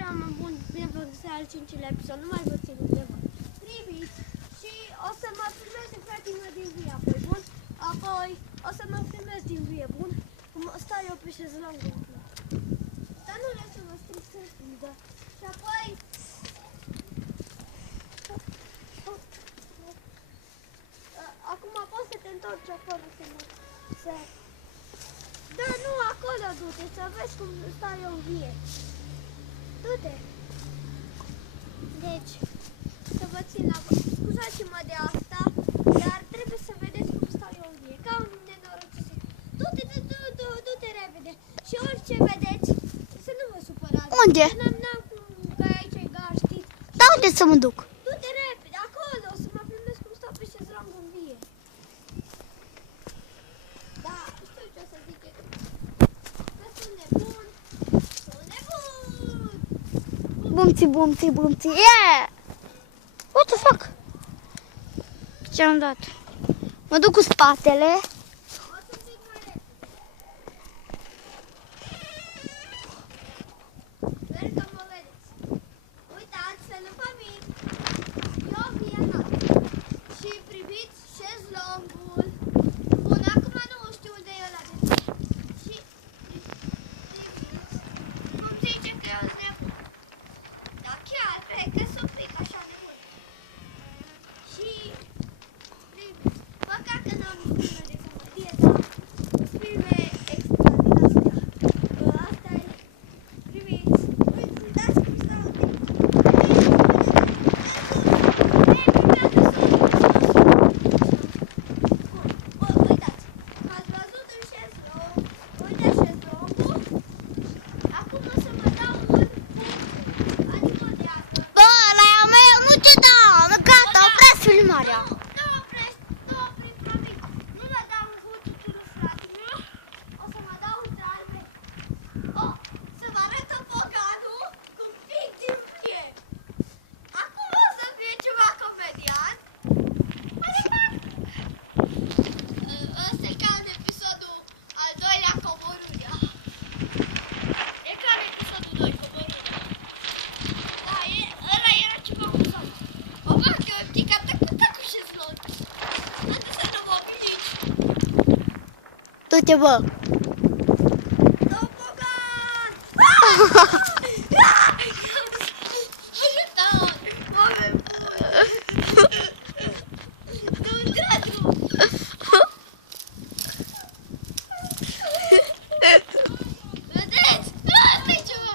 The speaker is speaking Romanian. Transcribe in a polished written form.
Oameni buni, bine vă găsesc al 5-lea episod, nu mai vă țin undeva. Priviți și o să mă filmeze fratele din vie apoi, bun? Apoi o să mă filmez din vie, bun? Cum stau eu pe șezlongul. Dar nu vreau să mă stresez, da. Și apoi... Acum poți să te întorci acolo să mă... Da, nu, acolo du-te, să vezi cum stau eu în vie. Du-te! Deci, să vă țin la vă. Scuzați-mă de asta, dar trebuie să vedeți cum stau eu în vie. Ca un nenorocit. Du-te, du-te repede. Și orice vedeți, să nu vă supărați. Unde? N-am cum, că aici e gar, știți? Da, unde să mă duc? Du-te repede, acolo, să mă filmez cum stau pe șezlong în vie. Da, știu ce o să ziceți. Că sunt nebun. Sunt nebun. Bumții, bumții, bumții. Yeah! What the fuck? Ce-am dat? Mă duc cu spatele. O să zic mai repede. Sper că mă vedeți. Uitați să nu vă mint. Eu vienat. Și priviți șezlongul. Bun, acum nu știu unde e ăla de sus. Și priviți. Cum zice că eu sunt nebun. Dar chiar, cred că sunt un pic așa nebun. Și priviți. Păcat că n-am filme de comedie, dar filme extra din astea. Asta e. Priviți. Uitați cum stau. Uitați. Ați văzut în șezlong. Uite șezlongul. Acum o să mă dau un punct. Adică de asta. Bă, la ea meu nu ce dau, nu gata, opresc filmarea. Nu opriți, frate. Nu mă dau în hututul frate meu. O să mă dau între albe. Să vă arăt topoganul cu un pic din vie. Acum o să fie ceva comedian. Ăsta e ca în episodul al doilea, Coborârea. E ca în episodul 2, Coborârea. Da, ăla era ceva amuzant. O, bă, că e picat cu șezlong. Poate să nu mă oblici. Du-te, bă. Topogan! Vedeți? Nu, asta e ceva!